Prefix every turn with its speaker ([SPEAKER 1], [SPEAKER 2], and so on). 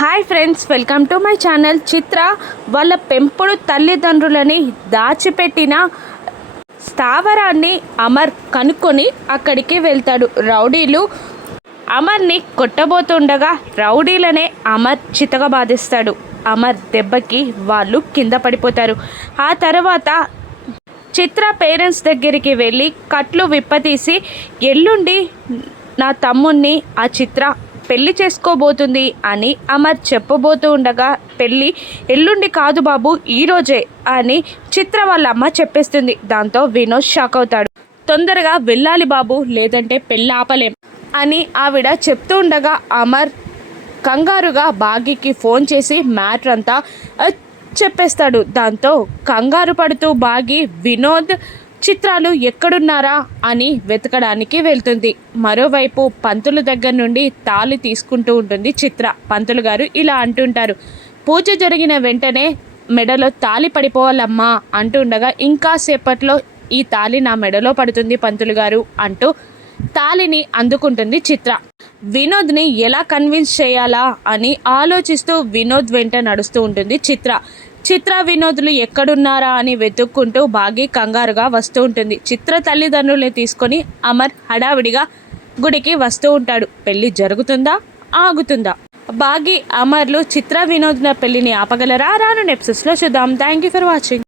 [SPEAKER 1] Hi friends welcome to my channel Chitra. వాళ్ళ పెంపుడు తల్లిదండ్రులని దాచిపెట్టిన స్థావరాన్ని అమర్ కనుక్కొని అక్కడికి వెళ్తాడు. రౌడీలు అమర్ని కొట్టబోతుండగా రౌడీలనే అమర్ చితక బాధిస్తాడు. అమర్ దెబ్బకి వాళ్ళు కింద పడిపోతారు. ఆ తర్వాత చిత్ర పేరెంట్స్ దగ్గరికి వెళ్ళి కట్లు విప్పతీసి ఎల్లుండి నా తమ్ముణ్ణి ఆ చిత్ర పెళ్ళి చేసుకోబోతుంది అని అమర్ చెప్పబోతూ ఉండగా పెళ్ళి ఎల్లుండి కాదు బాబు ఈరోజే అని చిత్ర వాళ్ళ అమ్మ చెప్పేస్తుంది. దాంతో వినోద్ షాక్ అవుతాడు. తొందరగా వెళ్ళాలి బాబు లేదంటే పెళ్ళి ఆపలేం అని ఆవిడ చెప్తూ ఉండగా అమర్ కంగారుగా బాగీకి ఫోన్ చేసి మ్యాటర్ అంతా చెప్పేస్తాడు. దాంతో కంగారు పడుతూ బాగి వినోద్ చిత్రాలు ఎక్కడున్నారా అని వెతకడానికి వెళ్తుంది. మరోవైపు పంతుల దగ్గర నుండి తాళి తీసుకుంటూ ఉంటుంది చిత్ర. పంతులు గారు ఇలా అంటుంటారు. పూజ జరిగిన వెంటనే మెడలో తాళి పడిపోవాలమ్మా అంటుండగా ఇంకా సేపట్లో ఈ తాళి నా మెడలో పడుతుంది పంతులు గారు అంటూ తాళిని అందుకుంటుంది చిత్ర. వినోద్ని ఎలా కన్విన్స్ చేయాలా అని ఆలోచిస్తూ వినోద్ వెంట నడుస్తూ ఉంటుంది చిత్ర. చిత్ర వినోద్లు ఎక్కడున్నారా అని వెతుక్కుంటూ బాగి కంగారుగా వస్తూ ఉంటుంది. చిత్ర తల్లిదండ్రుల్ని తీసుకొని అమర్ హడావిడిగా గుడికి వస్తూ ఉంటాడు. పెళ్ళి జరుగుతుందా? ఆగుతుందా? బాగి అమర్లు చిత్ర వినోద్ల పెళ్ళిని ఆపగలరా? రాను నెప్సెస్లో చూద్దాం. Thank you for watching